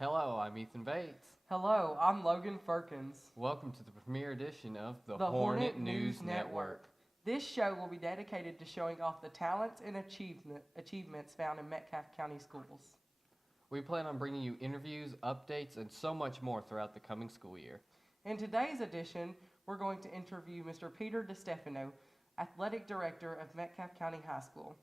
Hello, I'm Ethan Bates. Hello, I'm Logan Firkins. Welcome to the premiere edition of the Hornet News Network. This show will be dedicated to showing off the talents and achievements found in Metcalfe County schools. We plan on bringing you interviews, updates, and so much more throughout the coming school year. In today's edition, we're going to interview Mr. Peter DeStefano, Athletic Director of Metcalfe County High School.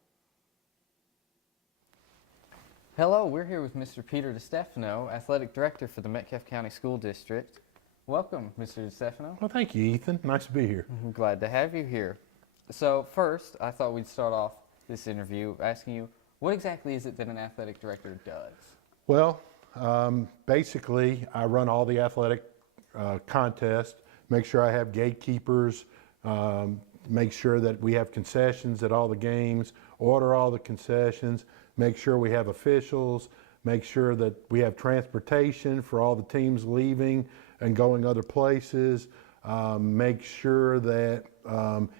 Hello, we're here with Mr. Peter DeStefano, Athletic Director for the Metcalfe County School District. Welcome, Mr. DeStefano. Well, thank you, Ethan. Nice to be here. I'm glad to have you here. So first, I thought we'd start off this interview asking you, what exactly is it that an athletic director does? Well, basically, I run all the athletic contests, make sure I have gatekeepers, make sure that we have concessions at all the games, order all the concessions, make sure we have officials, make sure that we have transportation for all the teams leaving and going other places, make sure that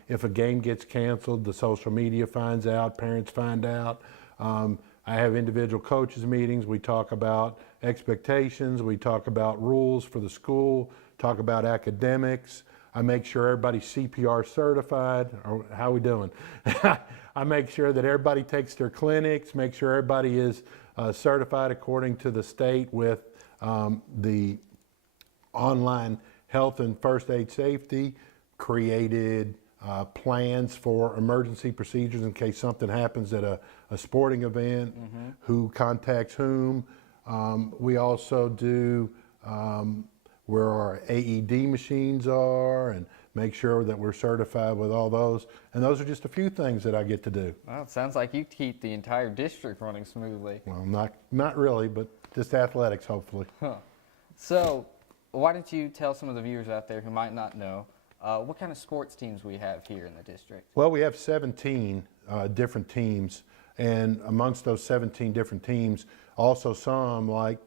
if a game gets canceled, the social media finds out, parents find out. I have individual coaches meetings. We talk about expectations, we talk about rules for the school, talk about academics. I make sure everybody's CPR certified. Or how are we doing? I make sure that everybody takes their clinics, make sure everybody is certified according to the state with the online health and first aid safety, created plans for emergency procedures in case something happens at a sporting event, who contacts whom. We also do where our AED machines are and make sure that we're certified with all those. And those are just a few things that I get to do. Well, it sounds like you keep the entire district running smoothly. Well, not really, but just athletics, hopefully. Huh. So, why don't you tell some of the viewers out there who might not know what kind of sports teams we have here in the district? Well, we have 17 different teams, and amongst those 17 different teams, also some like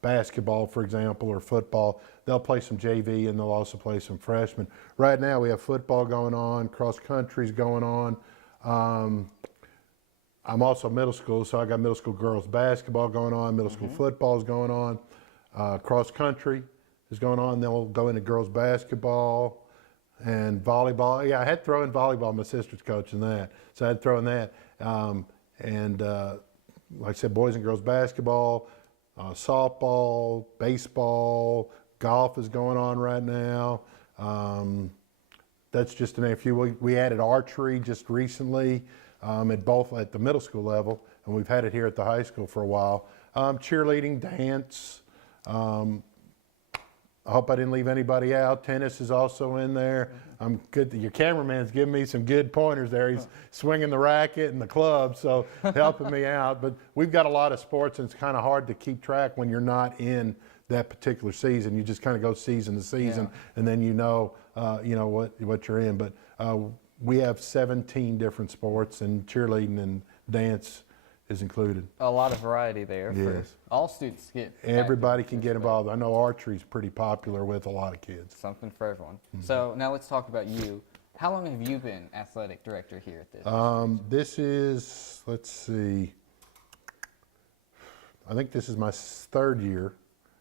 basketball, for example, or football. They'll play some JV and they'll also play some freshmen. Right now we have football going on, cross country's going on. I'm also middle school, so I got middle school girls basketball going on, middle school football's going on, cross country is going on. Then we'll go into girls basketball and volleyball. Yeah, I had throwing volleyball. My sister's coaching that, so I had throwing that. Like I said, boys and girls basketball, softball, baseball, golf is going on right now. That's just to name a few. We added archery just recently at the middle school level, and we've had it here at the high school for a while. Cheerleading, dance. I hope I didn't leave anybody out. Tennis is also in there. I'm good. Your cameraman's giving me some good pointers there. He's swinging the racket and the club, so helping me out. But we've got a lot of sports, and it's kind of hard to keep track when you're not in that particular season. You just kind of go season to season, and then you know what you're in. But we have 17 different sports, and cheerleading and dance is included. A lot of variety there. Yes. All students get. Everybody can get involved. I know archery's pretty popular with a lot of kids. Something for everyone. So now let's talk about you. How long have you been athletic director here at this? This is, let's see, I think this is my third year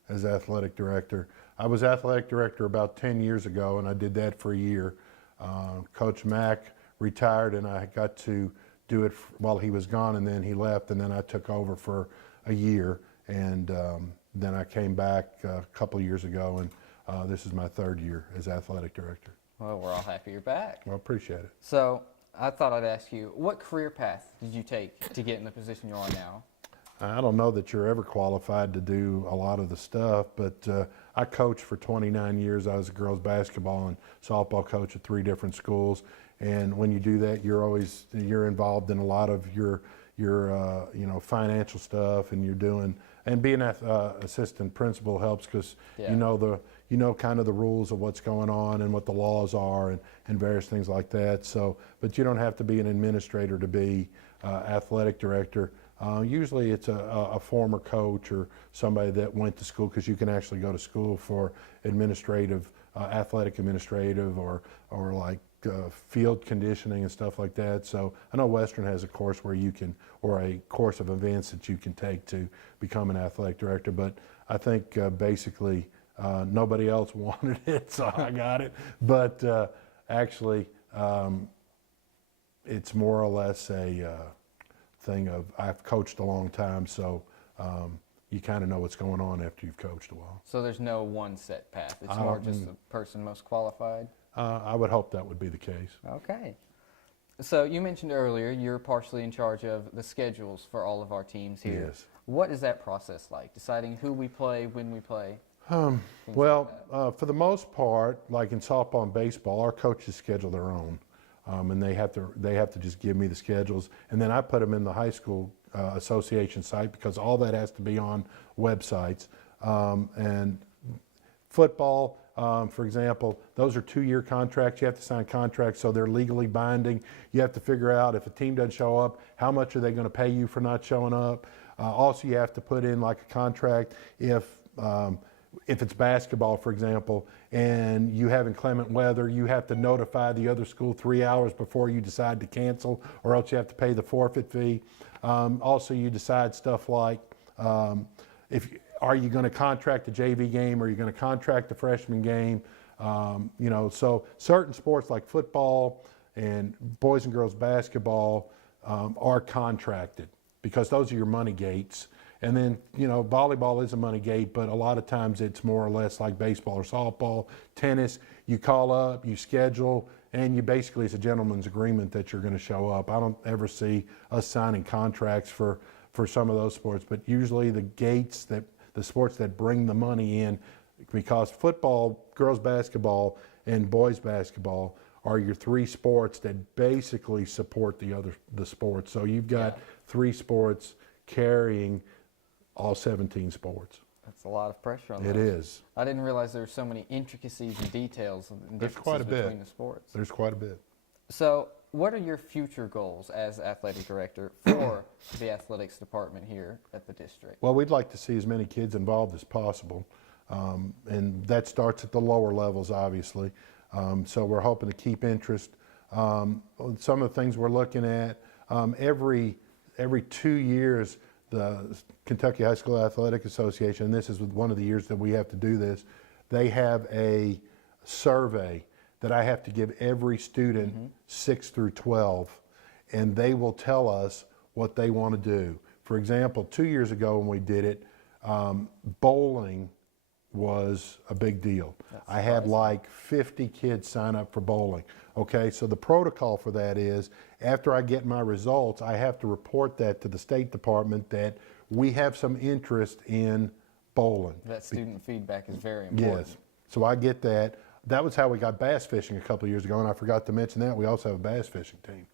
as athletic director. I was athletic director about 10 years ago, and I did that for a year. Coach Mack retired, and I got to do it while he was gone, and then he left, and then I took over for a year, and then I came back a couple of years ago, and this is my third year as athletic director. Well, we're all happy you're back. Well, appreciate it. So I thought I'd ask you, what career path did you take to get in the position you're on now? I don't know that you're ever qualified to do a lot of the stuff, but I coached for 29 years. I was a girls basketball and softball coach at 3 different schools. And when you do that, you're involved in a lot of your financial stuff, and being an assistant principal helps because you know kind of the rules of what's going on and what the laws are and various things like that. So, but you don't have to be an administrator to be athletic director. Usually it's a former coach or somebody that went to school, because you can actually go to school for athletic administrative or like field conditioning and stuff like that. So I know Western has a course where you can, or a course of events that you can take to become an athletic director. But I think basically nobody else wanted it, so I got it. But actually, it's more or less a thing of I've coached a long time, so you kind of know what's going on after you've coached a while. So there's no one set path. It's more just the person most qualified. I would hope that would be the case. Okay. So you mentioned earlier you're partially in charge of the schedules for all of our teams here. Yes. What is that process like? Deciding who we play, when we play? Well, for the most part, like in softball and baseball, our coaches schedule their own, and they have to just give me the schedules, and then I put them in the high school association site because all that has to be on websites. And football, for example, those are 2-year contracts. You have to sign contracts so they're legally binding. You have to figure out if a team doesn't show up, how much are they going to pay you for not showing up. Also, you have to put in like a contract if it's basketball, for example, and you have inclement weather, you have to notify the other school 3 hours before you decide to cancel, or else you have to pay the forfeit fee. Also, you decide stuff like are you going to contract a JV game, or are you going to contract a freshman game? You know, so certain sports like football and boys and girls basketball are contracted because those are your money gates. And then, you know, volleyball is a money gate, but a lot of times it's more or less like baseball or softball. Tennis, you call up, you schedule, and you basically, it's a gentleman's agreement that you're going to show up. I don't ever see us signing contracts for some of those sports, but usually the gates that the sports that bring the money in, because football, girls basketball, and boys basketball are your 3 sports that basically support the sports. So you've got 3 sports carrying all 17 sports. That's a lot of pressure on It those. is. I didn't realize there were so many intricacies and details and There's quite a differences bit. between the sports. There's quite a bit. So what are your future goals as athletic director for the athletics department here at the district? Well, we'd like to see as many kids involved as possible, and that starts at the lower levels, obviously. So we're hoping to keep interest. Some of the things we're looking at, every 2 years, the Kentucky High School Athletic Association, and this is one of the years that we have to do this, they have a survey that I have to give every student 6 through 12, and they will tell us what they want to do. For example, 2 years ago when we did it, bowling was a big deal. I had like 50 kids sign up for bowling. Okay, so the protocol for that is after I get my results, I have to report that to the State Department that we have some interest in bowling. That student feedback is very important. Yes, so I get that. That was how we got bass fishing a couple of years ago, and I forgot to mention that. We also have a bass fishing team.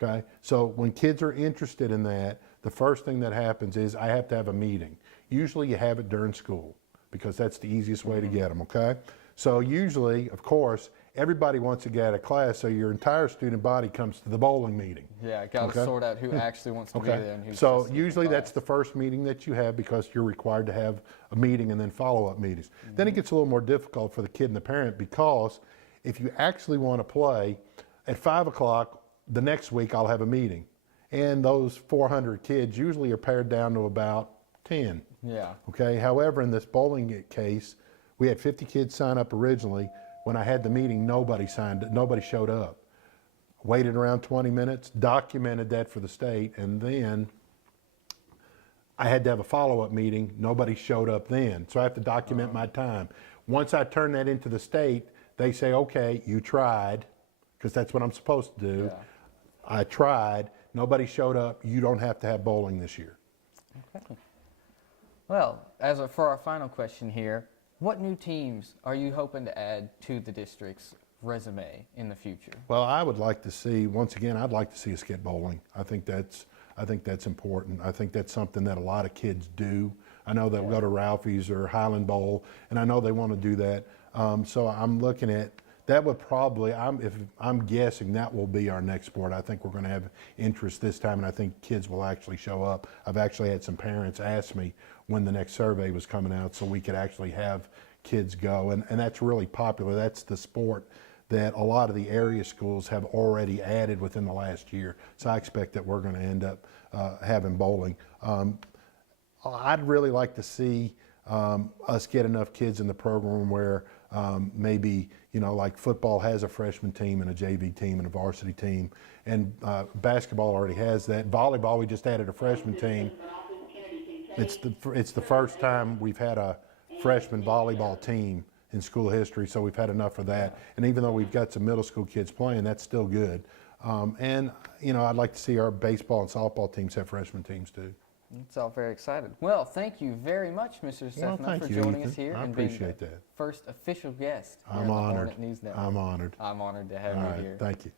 Okay, so when kids are interested in that, the first thing that happens is I have to have a meeting. Usually you have it during school because that's the easiest way to get them, okay? So usually, of course, everybody wants to get out of class, so your entire student body comes to the bowling meeting. Yeah, got to sort out who actually wants to be there and who's So just in usually class. that's the first meeting that you have because you're required to have a meeting and then follow-up meetings. Then it gets a little more difficult for the kid and the parent because if you actually want to play, at 5 o'clock the next week I'll have a meeting. And those 400 kids usually are pared down to about 10. Yeah. Okay, however, in this bowling case, we had 50 kids sign up originally. When I had the meeting, nobody showed up. Waited around 20 minutes, documented that for the state, and then I had to have a follow-up meeting. Nobody showed up then, so I have to document my time. Once I turn that into the state, they say, okay, you tried, because that's what I'm supposed to do. Yeah. I tried, nobody showed up, you don't have to have bowling this year. Okay. Well, for our final question here, what new teams are you hoping to add to the district's resume in the future? Well, I would like to see, once again, I'd like to see us get bowling. I think that's important. I think that's something that a lot of kids do. I know they'll go to Ralphie's or Highland Bowl, and I know they want to do that. So I'm looking at, that would probably, if I'm guessing that will be our next sport. I think we're going to have interest this time, and I think kids will actually show up. I've actually had some parents ask me when the next survey was coming out so we could actually have kids go, and that's really popular. That's the sport that a lot of the area schools have already added within the last year. So I expect that we're going to end up having bowling. I'd really like to see us get enough kids in the program where maybe, like football has a freshman team and a JV team and a varsity team, and basketball already has that. Volleyball, we just added a freshman team. It's the first time we've had a freshman volleyball team in school history, so we've had enough of that. And even though we've got some middle school kids playing, that's still good. And I'd like to see our baseball and softball teams have freshman teams too. It's all very excited. Well, thank you very much, Mr. Well, Stefano, thank for you, joining Ethan. us here I and being appreciate the that. first official guest here I'm on the honored. Hornet News Network. I'm honored. I'm honored to have All you right, here. thank you.